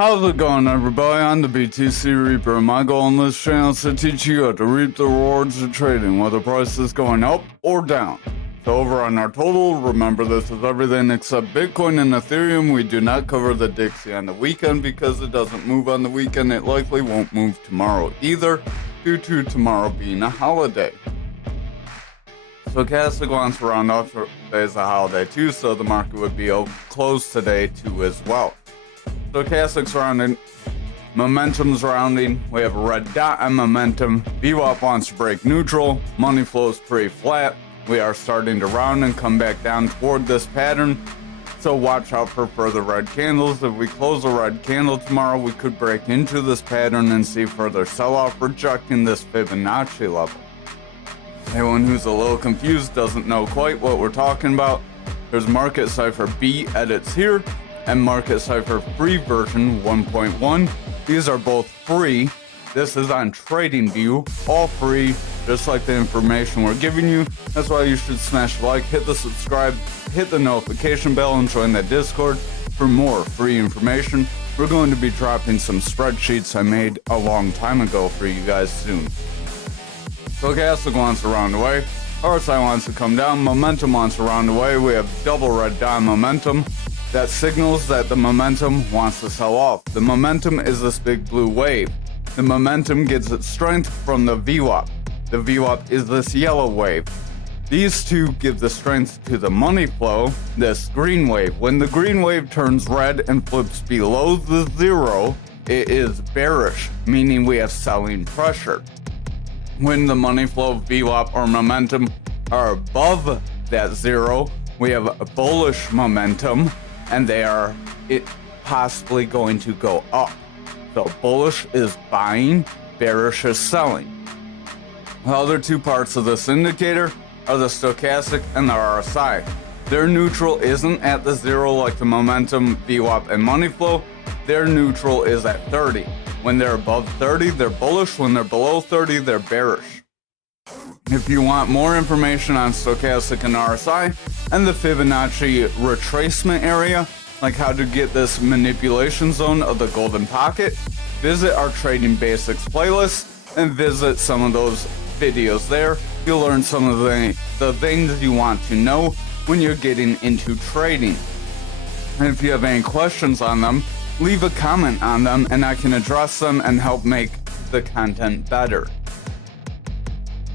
How's it going, everybody? I'm the BTC Reaper, and my goal on this channel is to teach you how to reap the rewards of trading, whether price is going up or down. So over on our total, remember this is everything except Bitcoin and Ethereum. We do not cover the Dixie on the weekend because it doesn't move on the weekend. It likely won't move tomorrow either, due to tomorrow being a holiday. Stochastic wants to round off today's a holiday too, so the market would be closed today too as well. Stochastic's rounding, momentum's rounding, we have a red dot on momentum, VWAP wants to break neutral, money flow's pretty flat, we are starting to round and come back down toward this pattern, so watch out for further red candles. If we close a red candle tomorrow, we could break into this pattern and see further sell-off, rejecting this Fibonacci level. Anyone who's a little confused, doesn't know quite what we're talking about, there's Market Cipher B edits here, and Market Cipher free version 1.1. These are both free. This is on TradingView, all free, just like the information we're giving you. That's why you should smash like, hit the subscribe, hit the notification bell, and join the Discord for more free information. We're going to be dropping some spreadsheets I made a long time ago for you guys soon. Stochastic wants to round away, RSI wants to come down, momentum wants to round away. We have double red dot momentum. That signals that the momentum wants to sell off. The momentum is this big blue wave. The momentum gets its strength from the VWAP. The VWAP is this yellow wave. These two give the strength to the money flow, this green wave. When the green wave turns red and flips below the zero, it is bearish, meaning we have selling pressure. When the money flow, VWAP, or momentum are above that zero, we have a bullish momentum, and they are possibly going to go up. So bullish is buying, bearish is selling. The other two parts of this indicator are the stochastic and the RSI. Their neutral isn't at the zero like the momentum, VWAP, and money flow. Their neutral is at 30. When they're above 30, they're bullish. When they're below 30, they're bearish. If you want more information on stochastic and RSI and the Fibonacci retracement area, like how to get this manipulation zone of the golden pocket, visit our Trading Basics playlist and visit some of those videos there. You'll learn some of the things you want to know when you're getting into trading. And if you have any questions on them, leave a comment on them and I can address them and help make the content better.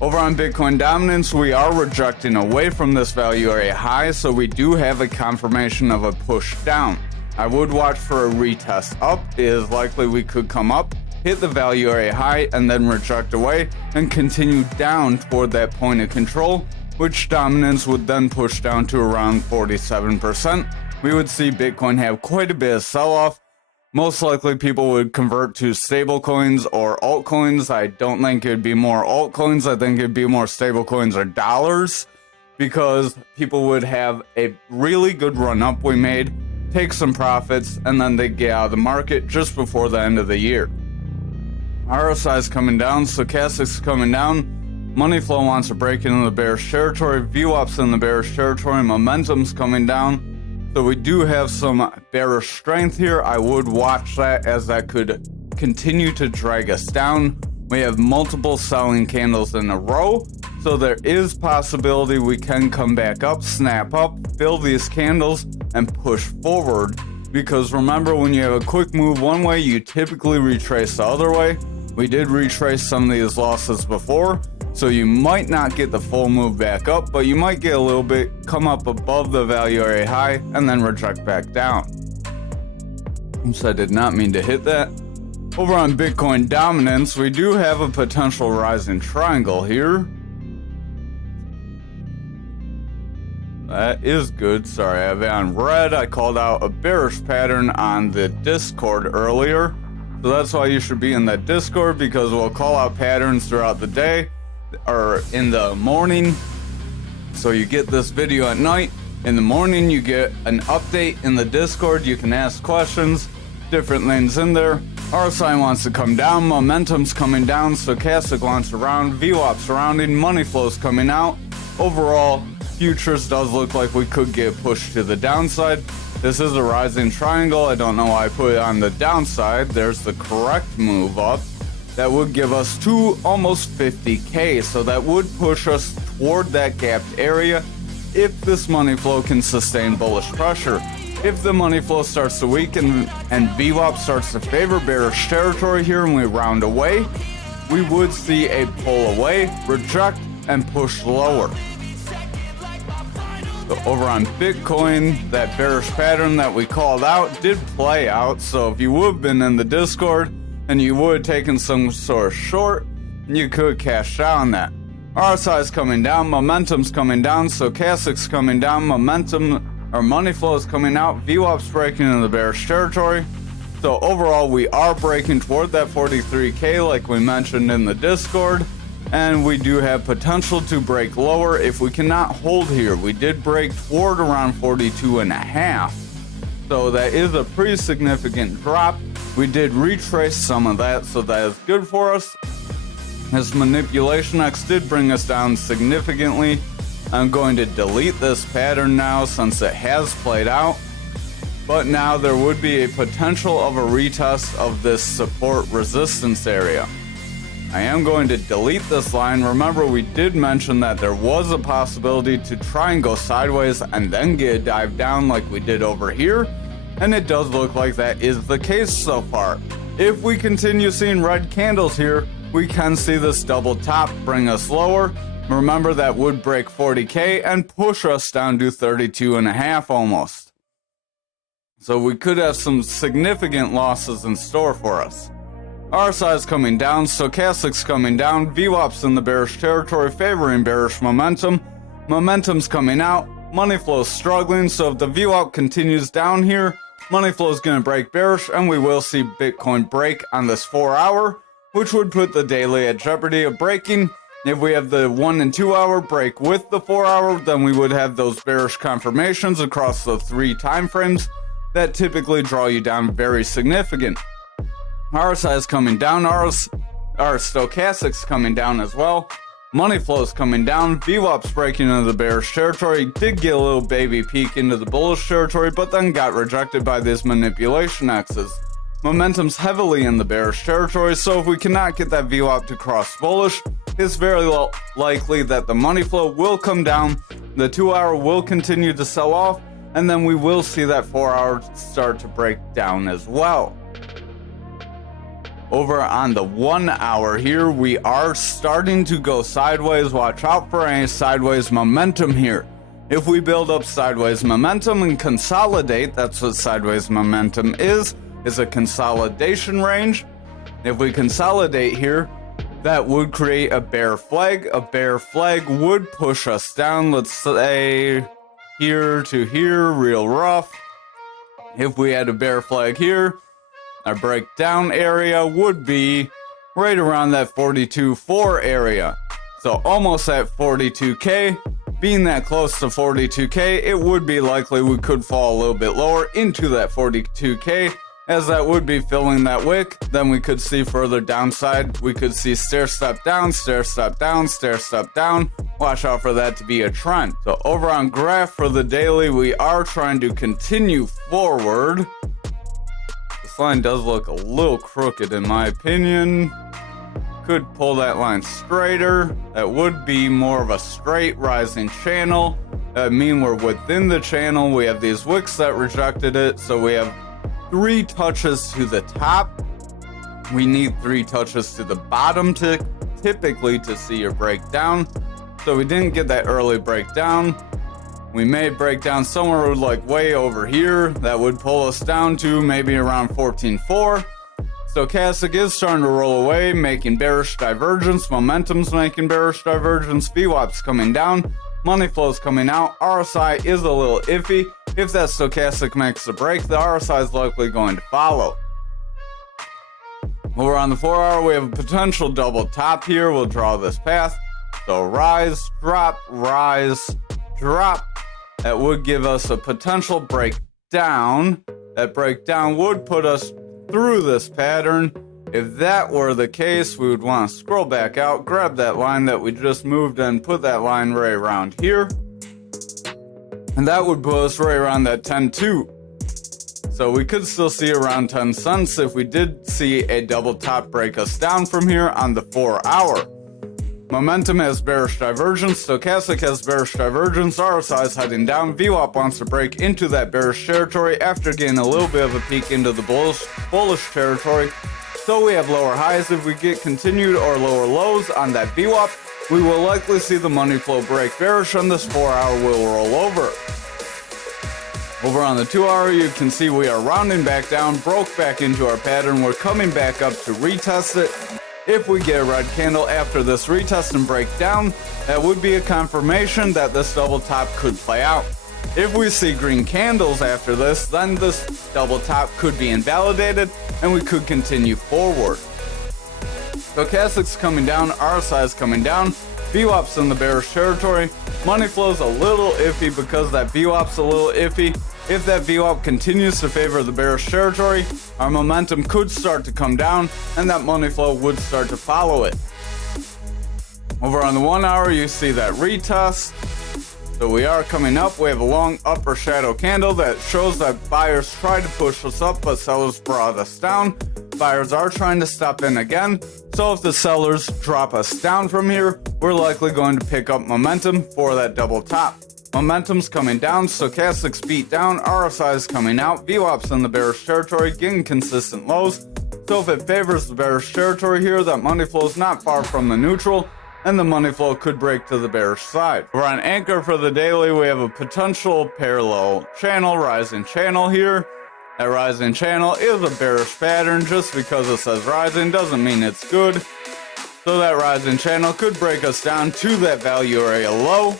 Over on Bitcoin dominance, we are rejecting away from this value area high, so we do have a confirmation of a push down. I would watch for a retest up. It is likely we could come up, hit the value area high, and then reject away and continue down toward that point of control, which dominance would then push down to around 47%. We would see Bitcoin have quite a bit of sell-off. Most likely people would convert to stable coins or altcoins. I don't think it'd be more altcoins. I think it'd be more stable coins or dollars, because people would have a really good run up we made, take some profits, and then they get out of the market just before the end of the year. RSI is coming down, stochastic's coming down, money flow wants to break into the bearish territory, VWAP's in the bearish territory, momentum's coming down. So we do have some bearish strength here. I would watch that, as that could continue to drag us down. We have multiple selling candles in a row, so there is possibility we can come back up, snap up, fill these candles, and push forward. Because remember, when you have a quick move one way, you typically retrace the other way. We did retrace some of these losses before, so you might not get the full move back up, but you might get a little bit, come up above the value area high, and then reject back down. Oops, I did not mean to hit that. Over on Bitcoin dominance, we do have a potential rising triangle here. That is good. Sorry, I have it on red. I called out a bearish pattern on the Discord earlier. So that's why you should be in that Discord, because we'll call out patterns throughout the day or in the morning. So you get this video at night. In the morning, you get an update in the Discord. You can ask questions, different things in there. RSI wants to come down, momentum's coming down, stochastic wants to round, VWAP's rounding, money flow's coming out. Overall, Futures does look like we could get pushed to the downside. This is a rising triangle. I don't know why I put it on the downside. There's the correct move up. That would give us to almost 50K. So that would push us toward that gapped area if this money flow can sustain bullish pressure. If the money flow starts to weaken and VWAP starts to favor bearish territory here and we round away, we would see a pull away, reject, and push lower. So over on Bitcoin, that bearish pattern that we called out did play out. So if you would have been in the Discord and you would have taken some sort of short, you could cash out on that. RSI is coming down, momentum's coming down, stochastic's coming down, momentum or money flow is coming out, VWAP's breaking into the bearish territory. So overall, we are breaking toward that 43K like we mentioned in the Discord, and we do have potential to break lower if we cannot hold here. We did break toward around 42.5, so that is a pretty significant drop. We did retrace some of that, so that is good for us. This manipulation X did bring us down significantly. I'm going to delete this pattern now since it has played out. But now there would be a potential of a retest of this support resistance area. I am going to delete this line. Remember, we did mention that there was a possibility to try and go sideways and then get a dive down like we did over here. And it does look like that is the case so far. If we continue seeing red candles here, we can see this double top bring us lower. Remember, that would break 40K and push us down to 32.5 almost. So we could have some significant losses in store for us. RSI is coming down, stochastic's coming down, VWAP's in the bearish territory favoring bearish momentum. Momentum's coming out, money flow's struggling, so if the VWAP continues down here, money flow is going to break bearish and we will see Bitcoin break on this 4 hour, which would put the daily at jeopardy of breaking. If we have the 1 and 2 hour break with the 4 hour, then we would have those bearish confirmations across the 3 time frames that typically draw you down very significant. RSI is coming down, our stochastic's coming down as well. Money flow is coming down, VWAP's breaking into the bearish territory, did get a little baby peek into the bullish territory, but then got rejected by these manipulation X's. Momentum's heavily in the bearish territory, so if we cannot get that VWAP to cross bullish, it's very likely that the money flow will come down, the 2 hour will continue to sell off, and then we will see that 4 hour start to break down as well. Over on the 1 hour here, we are starting to go sideways. Watch out for any sideways momentum here. If we build up sideways momentum and consolidate, that's what sideways momentum is a consolidation range. If we consolidate here, that would create a bear flag. A bear flag would push us down, let's say here to here, real rough. If we had a bear flag here, our breakdown area would be right around that 42.4 area. So almost at 42K. Being that close to 42K, it would be likely we could fall a little bit lower into that 42K, as that would be filling that wick. Then we could see further downside. We could see stair step down, stair step down, stair step down. Watch out for that to be a trend. So over on graph for the daily, we are trying to continue forward. This line does look a little crooked in my opinion. Could pull that line straighter. That would be more of a straight rising channel. That mean we're within the channel. We have these wicks that rejected it, so we have 3 touches to the top. We need 3 touches to the bottom to typically to see your breakdown. So we didn't get that early breakdown. We may break down somewhere like way over here. That would pull us down to maybe around 14.4. Stochastic is starting to roll away, making bearish divergence. Momentum's making bearish divergence. VWAP's coming down. Money flow's coming out. RSI is a little iffy. If that stochastic makes a break, the RSI is likely going to follow. Over on the 4 hour, we have a potential double top here. We'll draw this path. So rise, drop, rise, drop. That would give us a potential breakdown. That breakdown would put us through this pattern. If that were the case, we would want to scroll back out, grab that line that we just moved and put that line right around here. And that would put us right around that 10.2. So we could still see around 10 cents if we did see a double top break us down from here on the 4 hour. Momentum has bearish divergence, stochastic has bearish divergence, RSI is heading down, VWAP wants to break into that bearish territory after getting a little bit of a peek into the bullish territory. So we have lower highs. If we get continued or lower lows on that VWAP, we will likely see the money flow break bearish and this 4 hour will roll over. Over on the 2 hour, you can see we are rounding back down, broke back into our pattern. We're coming back up to retest it. If we get a red candle after this retest and break down, that would be a confirmation that this double top could play out. If we see green candles after this, then this double top could be invalidated and we could continue forward. Stochastic's coming down, RSI is coming down, VWAP's in the bearish territory. Money flow's a little iffy because that VWAP's a little iffy. If that VWAP continues to favor the bearish territory, our momentum could start to come down and that money flow would start to follow it. Over on the 1 hour, you see that retest. So we are coming up. We have a long upper shadow candle that shows that buyers tried to push us up, but sellers brought us down. Buyers are trying to step in again. So if the sellers drop us down from here, we're likely going to pick up momentum for that double top. Momentum's coming down, stochastic's beat down, RSI is coming out, VWAP's in the bearish territory, getting consistent lows. So if it favors the bearish territory here, that money flow is not far from the neutral, and the money flow could break to the bearish side. We're on anchor for the daily. We have a potential parallel channel, rising channel here. That rising channel is a bearish pattern. Just because it says rising doesn't mean it's good. So that rising channel could break us down to that value area low.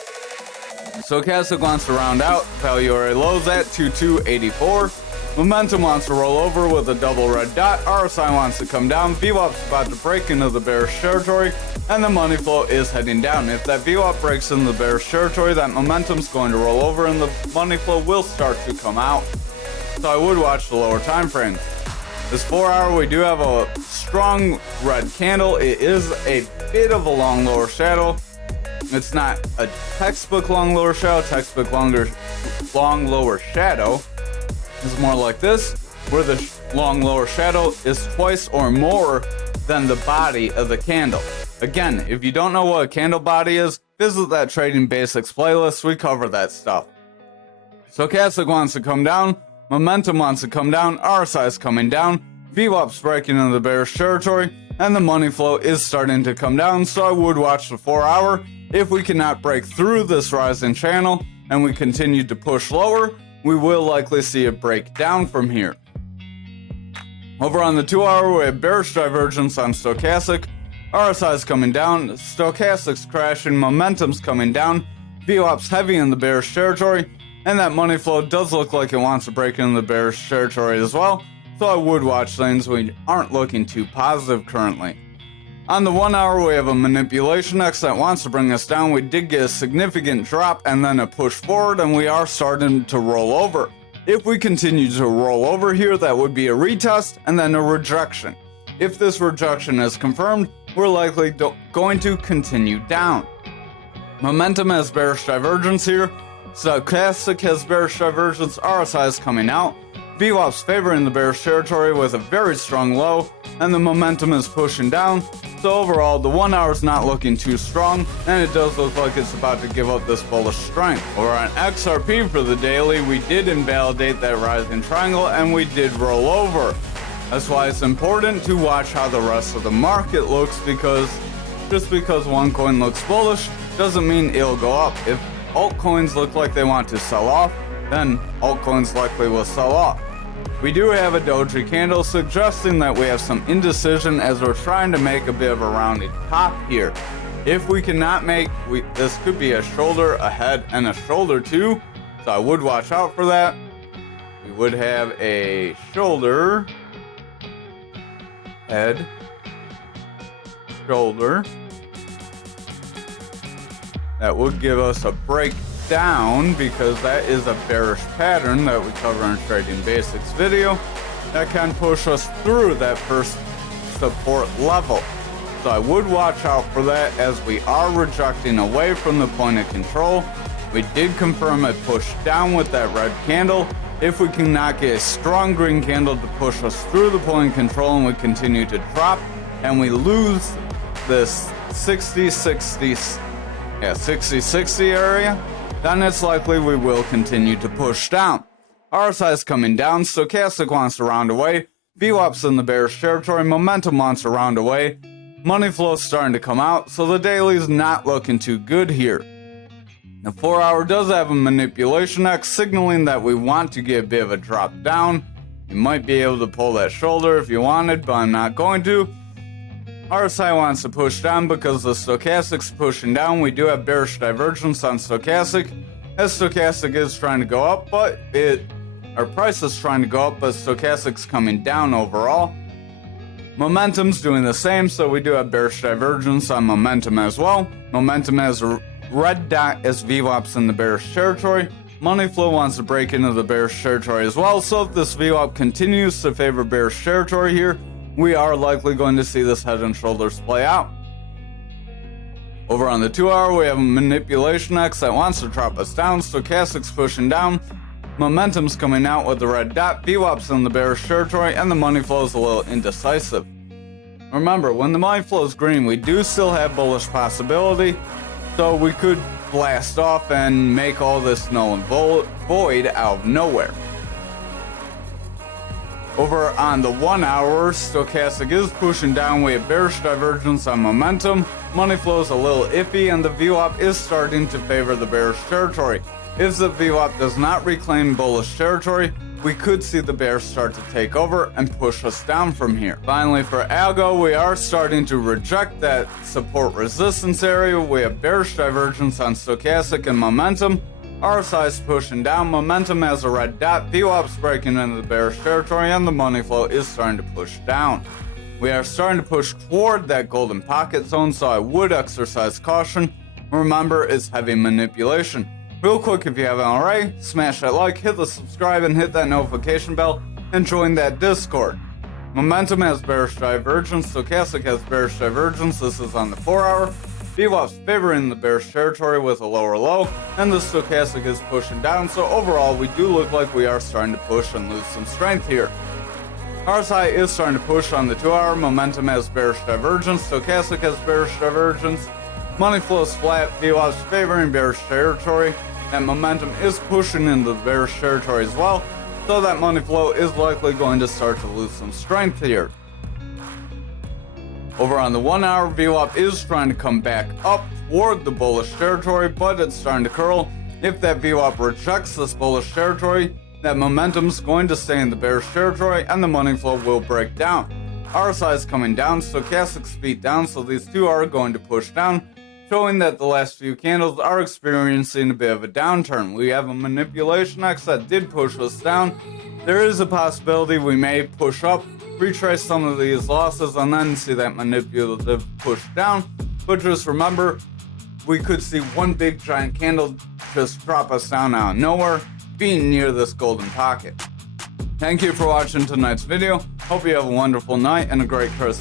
Stochastic wants to round out, value area lows at 2284. Momentum wants to roll over with a double red dot. RSI wants to come down. VWAP's about to break into the bearish territory, and the money flow is heading down. If that VWAP breaks into the bearish territory, that momentum's going to roll over, and the money flow will start to come out. So I would watch the lower time frame. This 4 hour, we do have a strong red candle. It is a bit of a long lower shadow. It's not a textbook long lower shadow. Textbook long lower shadow is more like this, where the long lower shadow is twice or more than the body of the candle. Again, if you don't know what a candle body is, visit that Trading Basics playlist. We cover that stuff. Stochastic wants to come down, momentum wants to come down, RSI is coming down, VWAP's breaking into the bearish territory, and the money flow is starting to come down. So I would watch the 4 hour. If we cannot break through this rising channel and we continue to push lower, we will likely see a break down from here. Over on the 2 hour, we have bearish divergence on stochastic. RSI is coming down, stochastic's crashing, momentum's coming down, VWAP's heavy in the bearish territory, and that money flow does look like it wants to break into the bearish territory as well. So I would watch things. We aren't looking too positive currently. On the 1 hour, we have a manipulation X that wants to bring us down. We did get a significant drop and then a push forward, and we are starting to roll over. If we continue to roll over here, that would be a retest and then a rejection. If this rejection is confirmed, we're likely going to continue down. Momentum has bearish divergence here. Stochastic has bearish divergence. RSI is coming out. VWAP's favoring the bearish territory with a very strong low, and the momentum is pushing down. So overall, the 1 hour is not looking too strong, and it does look like it's about to give up this bullish strength. Over on XRP for the daily, we did invalidate that rising triangle, and we did roll over. That's why it's important to watch how the rest of the market looks, because just because one coin looks bullish doesn't mean it'll go up. If altcoins look like they want to sell off, then altcoins likely will sell off. We do have a doji candle suggesting that we have some indecision as we're trying to make a bit of a rounded top here. If we cannot make, this could be a shoulder, a head, and a shoulder too, so I would watch out for that. We would have a shoulder, head, shoulder. That would give us a break down, because that is a bearish pattern that we cover in Trading Basics video that can push us through that first support level. So I would watch out for that, as we are rejecting away from the point of control. We did confirm a push down with that red candle. If we cannot get a strong green candle to push us through the point of control and we continue to drop and we lose this 60-60 area, then it's likely we will continue to push down. RSI is coming down, stochastic wants to round away, VWAP's in the bearish territory, momentum wants to round away, money flow's starting to come out, so the daily's not looking too good here. The 4 hour does have a manipulation X signaling that we want to get a bit of a drop down. You might be able to pull that shoulder if you wanted, but I'm not going to. RSI wants to push down because the stochastic's pushing down. We do have bearish divergence on stochastic, as stochastic is trying to go up, but our price is trying to go up, but stochastic's coming down overall. Momentum's doing the same, so we do have bearish divergence on momentum as well. Momentum has a red dot as VWAP's in the bearish territory. Money flow wants to break into the bearish territory as well, so if this VWAP continues to favor bearish territory here, we are likely going to see this head and shoulders play out. Over on the 2 hour, we have a manipulation X that wants to drop us down. Stochastic's pushing down. Momentum's coming out with the red dot. VWAP's in the bearish territory, and the money flow is a little indecisive. Remember, when the money flow is green, we do still have bullish possibility, so we could blast off and make all this null and void out of nowhere. Over on the 1 hour, stochastic is pushing down. We have bearish divergence on momentum. Money flow is a little iffy, and the VWAP is starting to favor the bearish territory. If the VWAP does not reclaim bullish territory, we could see the bears start to take over and push us down from here. Finally, for algo, we are starting to reject that support resistance area. We have bearish divergence on stochastic and momentum. RSI is pushing down, momentum has a red dot, VWAP's breaking into the bearish territory, and the money flow is starting to push down. We are starting to push toward that golden pocket zone, so I would exercise caution. Remember, it's heavy manipulation. Real quick, if you haven't already, smash that like, hit the subscribe, and hit that notification bell, and join that Discord. Momentum has bearish divergence, stochastic has bearish divergence, this is on the 4 hour. VWAP's favoring the bearish territory with a lower low, and the stochastic is pushing down, so overall we do look like we are starting to push and lose some strength here. RSI is starting to push on the 2 hour, momentum has bearish divergence, stochastic has bearish divergence, money flow is flat, VWAP's favoring bearish territory, and momentum is pushing into the bearish territory as well, so that money flow is likely going to start to lose some strength here. Over on the 1 hour, VWAP is trying to come back up toward the bullish territory, but it's starting to curl. If that VWAP rejects this bullish territory, that momentum's going to stay in the bearish territory and the money flow will break down. RSI is coming down, stochastic speed down, so these two are going to push down, showing that the last few candles are experiencing a bit of a downturn. We have a manipulation X that did push us down. There is a possibility we may push up, retrace some of these losses, and then see that manipulative push down. But just remember, we could see one big giant candle just drop us down out of nowhere, being near this golden pocket. Thank you for watching tonight's video. Hope you have a wonderful night and a great Christmas.